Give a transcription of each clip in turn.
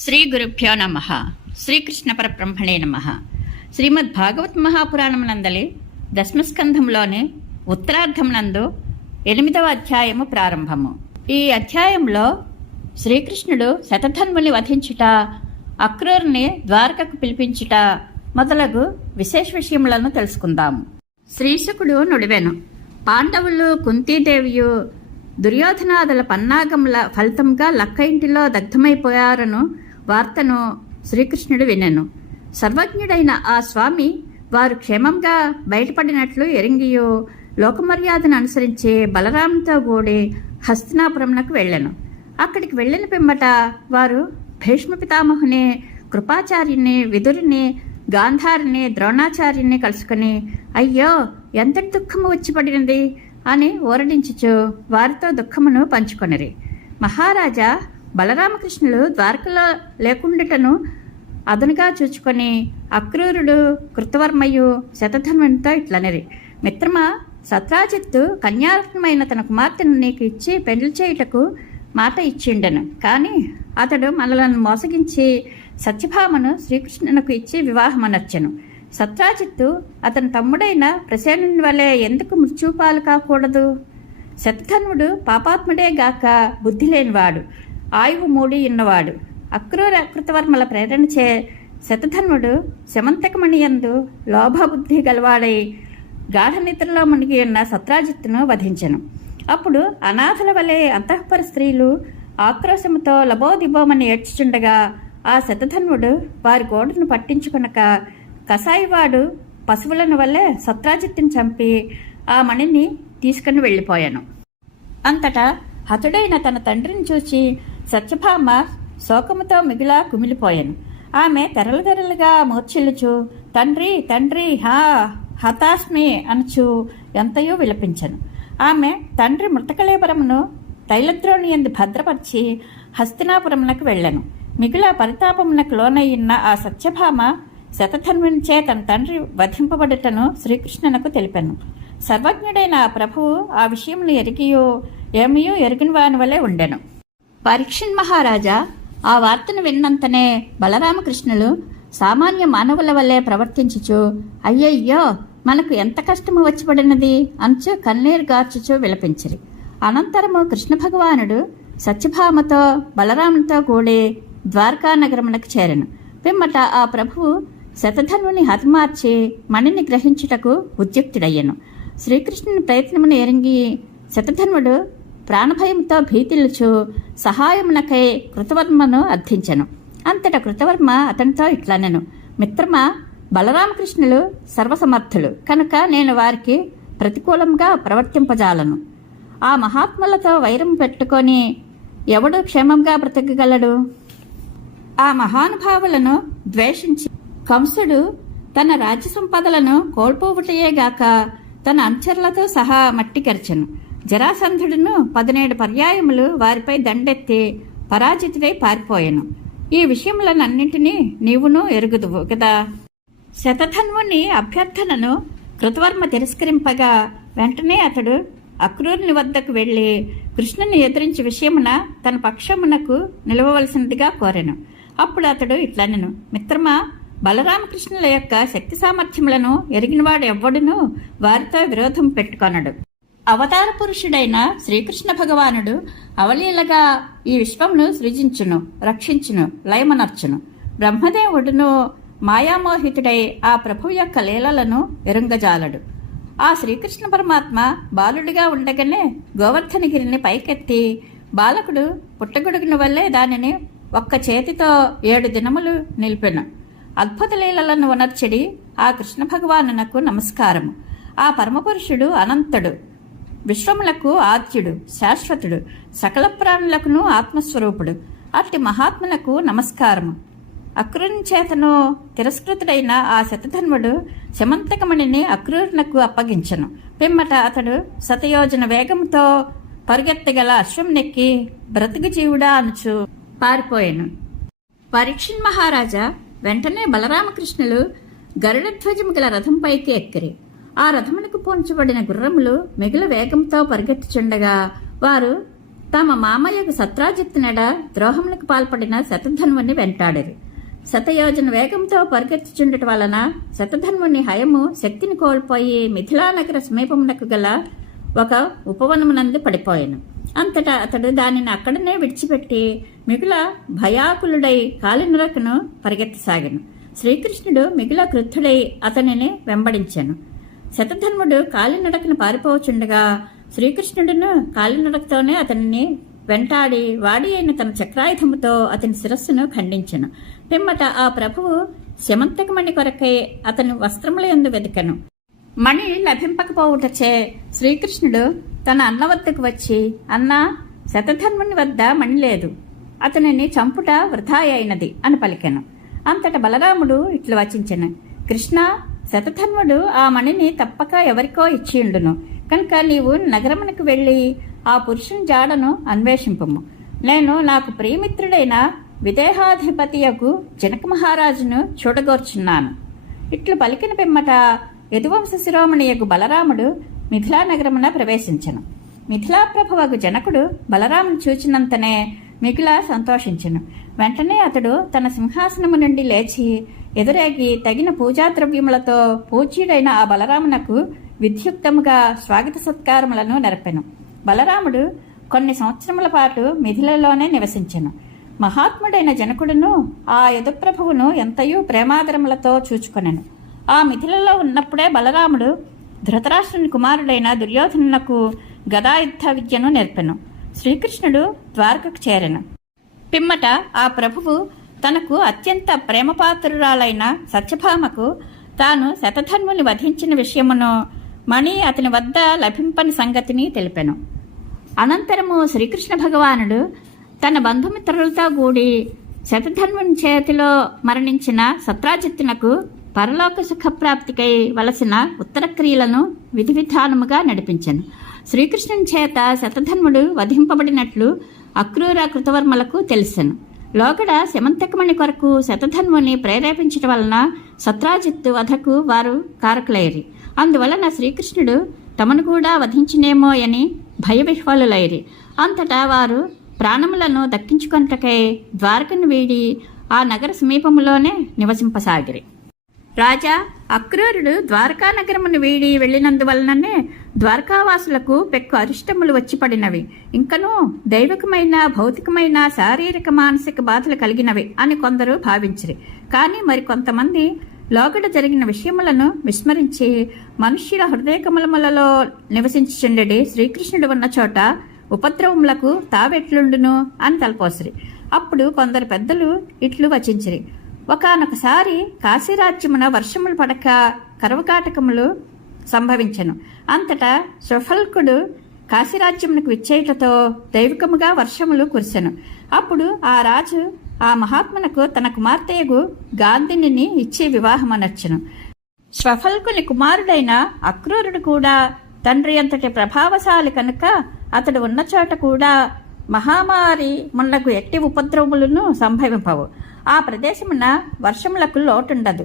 శ్రీ గురుభ్యో నమ. శ్రీకృష్ణ పరబ్రహ్మణే నమ. శ్రీమద్ భాగవత్ మహాపురాణమునందలి దశమస్కంధంలోని ఉత్తరార్ధమునందు 8వ అధ్యాయము ప్రారంభము. ఈ అధ్యాయంలో శ్రీకృష్ణుడు శతధన్వుని వధించుట, అక్రూరుని ద్వారకకు పిలిపించుట మొదలగు విశేష విషయములను తెలుసుకుందాము. శ్రీశుకుడు నుడివెను. పాండవులు, కుంతీదేవియు దుర్యోధనాదుల పన్నాగముల ఫలితంగా లక్క ఇంటిలో దగ్ధమైపోయారను వార్తను శ్రీకృష్ణుడు వినెను. సర్వజ్ఞుడైన ఆ స్వామి వారు క్షేమంగా బయటపడినట్లు ఎరింగియు లోకమర్యాదను అనుసరించి బలరాముతో కూడి హస్తినాపురమునకు వెళ్ళెను. అక్కడికి వెళ్ళిన పిమ్మట వారు భీష్మ పితామహుని, కృపాచార్యుని, విదురుని, గాంధారిని, ద్రోణాచార్యుని కలుసుకుని అయ్యో ఎంతటి దుఃఖము వచ్చి పడినది అని ఓరడించుచు వారితో దుఃఖమును పంచుకొనిరి. మహారాజా బలరామకృష్ణులు ద్వారకలో లేకుండాటను అదునుగా చూచుకొని అక్రూరుడు, కృతవర్మయు శతధన్వునితో ఇట్లనిరి. మిత్రమా, సత్రాజిత్తు కన్యారత్నమైన తన కుమార్తెను నీకు ఇచ్చి పెళ్లి చేయుటకు మాట ఇచ్చిండెను. కానీ అతడు మనలను మోసగించి సత్యభామను శ్రీకృష్ణునకు ఇచ్చి వివాహమనర్చెను. సత్రాజిత్తు అతని తమ్ముడైన ప్రసేనుని వలె ఎందుకు మృత్యుపాలు కాకూడదు? శతధన్వుడు పాపాత్ముడే గాక బుద్ధి లేనివాడు, ఆయువు మూడి ఉన్నవాడు. అక్రూర కృతవర్మల ప్రేరణచే శతధన్వుడు శమంతకమణియందు లోభబుద్ధి గలవాడై గాఢ నిద్రలో మునిగి ఉన్న సత్రాజిత్తును వధించెను. అప్పుడు అనాథల వలె అంతఃపుర స్త్రీలు ఆక్రోశముతో లబోదిబోమని ఏడ్చుచుండగా ఆ శతధన్వుడు వారి గోడను పట్టించుకొనక కసాయివాడు పశువులను వల్లే సత్రాజిత్తుని చంపి ఆ మణిని తీసుకుని వెళ్ళిపోయాను. అంతటా హతుడైన తన తండ్రిని చూచి సత్యభామ శోకముతో మిగిలా కుమిలిపోయాను. ఆమె తెరలుగా మూర్ఛిల్లుచు తండ్రి తండ్రి హతాస్మి అనుచు ఎంతయో విలపించను. ఆమె తండ్రి మృతకళేబరమును తైలద్రోణి యందు భద్రపరిచి హస్తినాపురమునకు వెళ్ళను. మిగిలా పరితాపమునకు లోనయ్యున్న ఆ సత్యభామ శతధన్వునిచే తన తండ్రి వధింపబడుటను శ్రీకృష్ణునకు తెలిపాను. సర్వజ్ఞుడైన ఆ ప్రభువు ఆ విషయమును ఎరిగియో ఏమయో ఎరిగిన వాని వలె ఉండెను. పరీక్షిన్ మహారాజా ఆ వార్తను విన్నంతనే బలరామకృష్ణులు సామాన్య మానవుల వలె ప్రవర్తించుచు అయ్యయ్యో మనకు ఎంత కష్టము వచ్చిపడినది అంచు కన్నీరు గార్చుచు విలపించిరి. అనంతరము కృష్ణ భగవానుడు సత్యభామతో బలరామునితో కూడి ద్వారకా నగరమునకు చేరెను. పిమ్మట ఆ ప్రభువు శతధన్వుని హతమార్చి మణిని గ్రహించుటకు ఉద్యుక్తుడయ్యను. శ్రీకృష్ణుని ప్రయత్నమును ఎరింగి శతధన్వుడు ప్రాణభయంతో భీతిల్లుచు సహాయమునకై కృతవర్మను అర్థించెను. అంతటా కృతవర్మ అతనితో ఇట్లనెను. మిత్రమా, బలరామకృష్ణులు సర్వసమర్థులు కనుక నేను వారికి ప్రతికూలంగా ప్రవర్తింపజాలను. ఆ మహాత్ములతో వైరం పెట్టుకొని ఎవడు క్షేమంగా బ్రతకగలడు? ఆ మహానుభావులను ద్వేషించి కంసుడు తన రాజ్య సంపదలను కోల్పోవుటయేగాక తన అనుచరులతో సహా మట్టికరిచెను. జరాసంధుడును 17 పర్యాయములు వారిపై దండెత్తి పరాజితుడై పారిపోయెను. ఈ విషయములనన్నింటినీ నీవును ఎరుగుదువు కదా. శతధన్వుని అభ్యర్థనను కృతవర్మ తిరస్కరింపగా వెంటనే అతడు అక్రూరుని వద్దకు వెళ్లి కృష్ణుని ఎదిరించి విషయమున తన పక్షమునకు నిలవవలసినదిగా కోరెను. అప్పుడు అతడు ఇట్లనెను. మిత్రమా, బలరామకృష్ణుల యొక్క శక్తి సామర్థ్యములను ఎరిగినవాడు ఎవ్వడునూ వారితో విరోధం పెట్టుకొనడు. అవతార పురుషుడైన శ్రీకృష్ణ భగవానుడు అవలీలగా ఈ విశ్వమును సృజించును, రక్షించును, లయమనర్చును. బ్రహ్మదేవుడును మాయామోహితుడై ఆ ప్రభు యొక్క లీలలను ఎరుంగజాలడు. ఆ శ్రీకృష్ణ పరమాత్మ బాలుడిగా ఉండగానే గోవర్ధనగిరిని పైకెత్తి బాలకుడు పుట్టగొడుగున వల్లే దానిని ఒక్క చేతితో 7 దినములు నిలిపెను. అద్భుత లీలలను ఉనర్చడి ఆ కృష్ణ భగవానునకు నమస్కారము. ఆ పరమపురుషుడు అనంతుడు, విశ్వములకు ఆద్యుడు, శాశ్వతుడు, సకల ప్రాణులకును ఆత్మస్వరూపుడు. అట్టి మహాత్ములకు నమస్కారము. అక్రూరుని చేతను తిరస్కృతుడైన ఆ శతధన్వుడు శమంతకమణిని అక్రూరునకు అప్పగించెను. పిమ్మట అతడు శతయోజన వేగంతో పరుగెత్తగల అశ్వం నెక్కి బ్రతుకు జీవుడా అనుచు పారిపోయాను. పరీక్షిన్ మహారాజా వెంటనే బలరామకృష్ణులు గరుడధ్వజము గల రథంపైకి ఎక్కిరి. ఆ రథమునకు పోంచబడిన గుర్రములు మిగిలిన వేగంతో పరిగెత్తుచుండగా వారు తమ మామయ్యకు సత్రాజిత్తునెడ ద్రోహములకు పాల్పడిన శతధన్వుని వెంటాడిరి. శతయోజన వేగంతో పరిగెత్తుచుండట వలన శతధన్వుని హయము శక్తిని కోల్పోయి మిథిలానగర సమీపమునకు గల ఒక ఉపవనమునందు పడిపోయాను. అంతటా అతడు దానిని అక్కడనే విడిచిపెట్టి మిగుల భయాకులుడై కాలినడకను పరిగెత్తసాగాను. శ్రీకృష్ణుడు మిగుల క్రుద్ధుడై అతనిని వెంబడించాను. శతధన్వుడు కాలినడకను పారిపోవచుండగా శ్రీకృష్ణుడును కాలినడకతోనే అతనిని వెంటాడి వాడి అయిన తన చక్రాయుధముతో అతని శిరస్సును ఖండించెను. పిమ్మట ఆ ప్రభువు శమంతకమణి కొరకై అతని వస్త్రముల యందు వెతికెను. మణి లభింపకపోవుటచే శ్రీకృష్ణుడు తన అన్న వద్దకు వచ్చి, అన్నా, శతధన్వుని వద్ద మణి లేదు, అతనిని చంపుట వృథా అయినది అని పలికెను. అంతట బలరాముడు ఇట్లు వచించెను, కృష్ణ, శతధన్వుడు ఆ మణిని తప్పక ఎవరికో ఇచ్చియుండును. కనుక నీవు నగరమునకు వెళ్ళి ఆ పురుషుని జాడను అన్వేషింపము. నేను నాకు ప్రియమిత్రుడైన విదేహాధిపతియకు జనక మహారాజును చూడగోర్చున్నాను. ఇట్లు పలికిన పిమ్మట యదువంశ శిరోమణియగు బలరాముడు మిథిలా నగరమున ప్రవేశించెను. మిథిలా ప్రభువగు జనకుడు బలరామును చూచినంతనే మిగుల సంతోషించెను. వెంటనే అతడు తన సింహాసనము నుండి లేచి ఎదురేగి తగిన పూజాద్రవ్యములతో పూజ్యుడైన ఆ బలరామునకు విధ్యుక్తముగా స్వాగత సత్కారములను నెరపెను. బలరాముడు కొన్ని సంవత్సరముల పాటు మిథిలలోనే నివసించెను. మహాత్ముడైన జనకుడును ఆ యదుప్రభువును ఎంతయూ ప్రేమాదరములతో చూచుకొనెను. ఆ మిథిలలో ఉన్నప్పుడే బలరాముడు ధృతరాష్ట్రుని కుమారుడైన దుర్యోధనునకు గదాయుద్ధ విద్యను నేర్పెను. శ్రీకృష్ణుడు ద్వారకకు చేరెను. పిమ్మట ఆ ప్రభువు తనకు అత్యంత ప్రేమపాత్రురాలైన సత్యభామకు తాను శతధన్వుని వధించిన విషయమును మణి అతని వద్ద లభింపని సంగతిని తెలిపెను. అనంతరము శ్రీకృష్ణ భగవానుడు తన బంధుమిత్రులతో కూడి శతధన్వుని చేతిలో మరణించిన సత్రాజిత్తునకు పరలోక సుఖప్రాప్తికై వలసిన ఉత్తర క్రియలను విధి విధానముగా నడిపించెను. శ్రీకృష్ణుని చేత శతధన్వుడు వధింపబడినట్లు అక్రూర కృతవర్మలకు తెలిసెను. లోగడ శమంతకమణి కొరకు శతధన్వుని ప్రేరేపించడం వలన సత్రాజిత్తు వధకు వారు కారకులైరి. అందువలన శ్రీకృష్ణుడు తమను కూడా వధించినేమో అని భయవిహ్వలులైరి. అంతటా వారు ప్రాణములను దక్కించుకొనుటకై ద్వారకను వీడి ఆ నగర సమీపములోనే నివసింపసాగిరి. రాజా, అక్రూరుడు ద్వారకా నగరమును వీడి వెళ్ళినందువలననే ద్వారకావాసులకు పెక్కు అరిష్టములు వచ్చి పడినవి, ఇంకనూ దైవికమైన భౌతికమైన శారీరక మానసిక బాధలు కలిగినవి అని కొందరు భావించిరి. కానీ మరికొంతమంది లోగడ జరిగిన విషయములను విస్మరించి మనుష్యుల హృదయకమలములలో నివసించుచుండెడి శ్రీకృష్ణుడు ఉన్న చోట ఉపద్రవములకు తావెట్లుండును అని తలపోసిరి. అప్పుడు కొందరు పెద్దలు ఇట్లు వచించిరి, ఒకానొకసారి కాశీరాజ్యమున వర్షములు పడక కరవకాటకములు సంభవించెను. అంతటా సుఫల్కుడు కాశీరాజ్యమునకు విచ్చేయుటతో దైవికముగా వర్షములు కురిసెను. అప్పుడు ఆ రాజు ఆ మహాత్మునకు తన కుమార్తెయగు గాంధిని ఇచ్చి వివాహమనర్చెను. శ్వఫల్కుని కుమారుడైన అక్రూరుడు కూడా తండ్రి అంతటి ప్రభావశాలి కనుక అతడు ఉన్న చోట కూడా మహామారి మున్నకు ఎట్టి ఉపద్రవములను సంభవింపవు. ఆ ప్రదేశమున వర్షములకు లోటుండదు.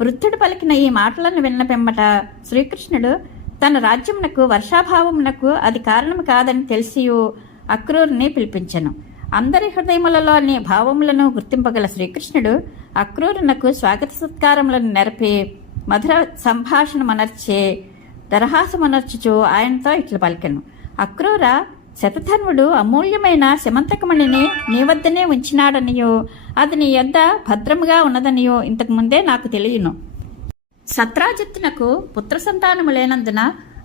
వృద్ధుడు పలికిన ఈ మాటలను విన్న పిమ్మట శ్రీకృష్ణుడు తన రాజ్యమునకు వర్షాభావమునకు అది కారణము కాదని తెలిసియు అక్రూరుని పిలిపించెను. అందరి హృదయములలోని భావములను గుర్తింపగల శ్రీకృష్ణుడు అక్రూరునకు స్వాగత సత్కారములను నెరపి మధుర సంభాషణమనర్చి దరహాసమనర్చుచు ఆయనతో ఇట్లు పలికెను, అక్రూర, శతధన్వుడు అమూల్యమైన శమంతకమణిని నీ వద్దనే ఉంచినాడనియో అది నీ యొద్ద భద్రముగా ఉన్నదనియో ఇంతకు ముందే నాకు తెలియను. సత్రాజిత్తునకు పుత్ర సంతానము లేనందున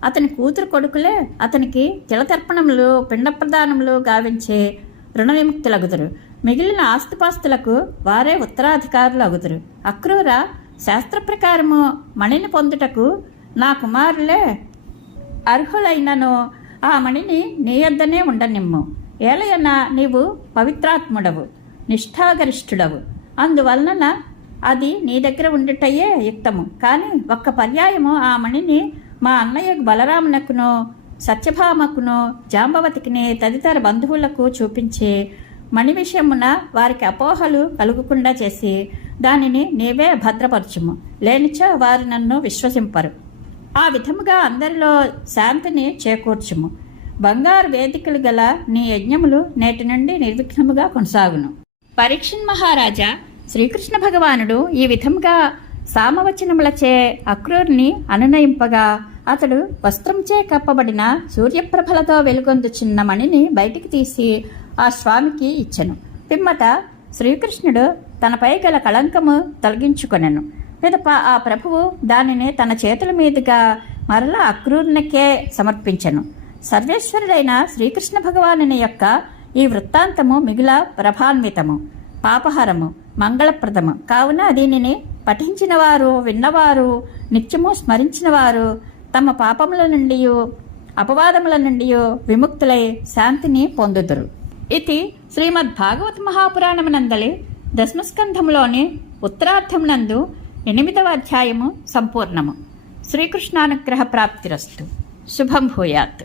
అతని కూతురు కొడుకులే అతనికి తిలతర్పణములు పిండ ప్రదానములు గావించే రుణ విముక్తులగుదురు. మిగిలిన ఆస్తిపాస్తులకు వారే ఉత్తరాధికారులు అగుదురు. అక్రూర, శాస్త్ర ప్రకారము మణిని పొందుటకు నా కుమారులే అర్హులైనను ఆ మణిని నీ యొద్దనే ఉండనిమ్ము. ఏలయన నీవు పవిత్రాత్ముడవు, నిష్ఠాగరిష్ఠుడవు, అందువలన అది నీ దగ్గర ఉండుటయే యుక్తము. కానీ ఒక్క పర్యాయము ఆ మణిని మా అన్నయ్య బలరామునకును సత్యభామకును జాంబవతికిని తదితర బంధువులకు చూపించి మణి విషయమున వారికి అపోహలు కలుగకుండా చేసి దానిని నీవే భద్రపరచుము, లేనిచో వారు నన్ను విశ్వసింపరు. ఆ విధముగా అందరిలో శాంతిని చేకూర్చుము. బంగారు వేదికలు గల నీ యజ్ఞములు నేటి నుండి నిర్విఘ్నముగా కొనసాగును. పరీక్షణ్ మహారాజా, శ్రీకృష్ణ భగవానుడు ఈ విధముగా సామవచనములచే అక్రూరుని అనునయింపగా అతడు వస్త్రంచే కప్పబడిన సూర్యప్రభలతో వెలుగొందుచున్న మణిని బయటికి తీసి ఆ స్వామికి ఇచ్చెను. పిమ్మట శ్రీకృష్ణుడు తనపై గల కళంకము తొలగించుకొనెను. పిదప ఆ ప్రభువు దానిని తన చేతుల మీదుగా మరలా అక్రూరునికే సమర్పించెను. సర్వేశ్వరుడైన శ్రీకృష్ణ భగవానుని యొక్క ఈ వృత్తాంతము మిగుల ప్రభాన్వితము, పాపహరము, మంగళప్రదము కావున దీనిని పఠించిన వారు, విన్నవారు, నిత్యము స్మరించిన వారు తమ పాపముల నుండి అపవాదముల నుండి విముక్తులై శాంతిని పొందుదురు. ఇది శ్రీమద్భాగవత మహాపురాణమునందలి దశమస్కంధములోని ఉత్తరార్థమునందు 8వ అధ్యాయము సంపూర్ణము. శ్రీకృష్ణానుగ్రహ ప్రాప్తిరస్తు. శుభం భూయాత్.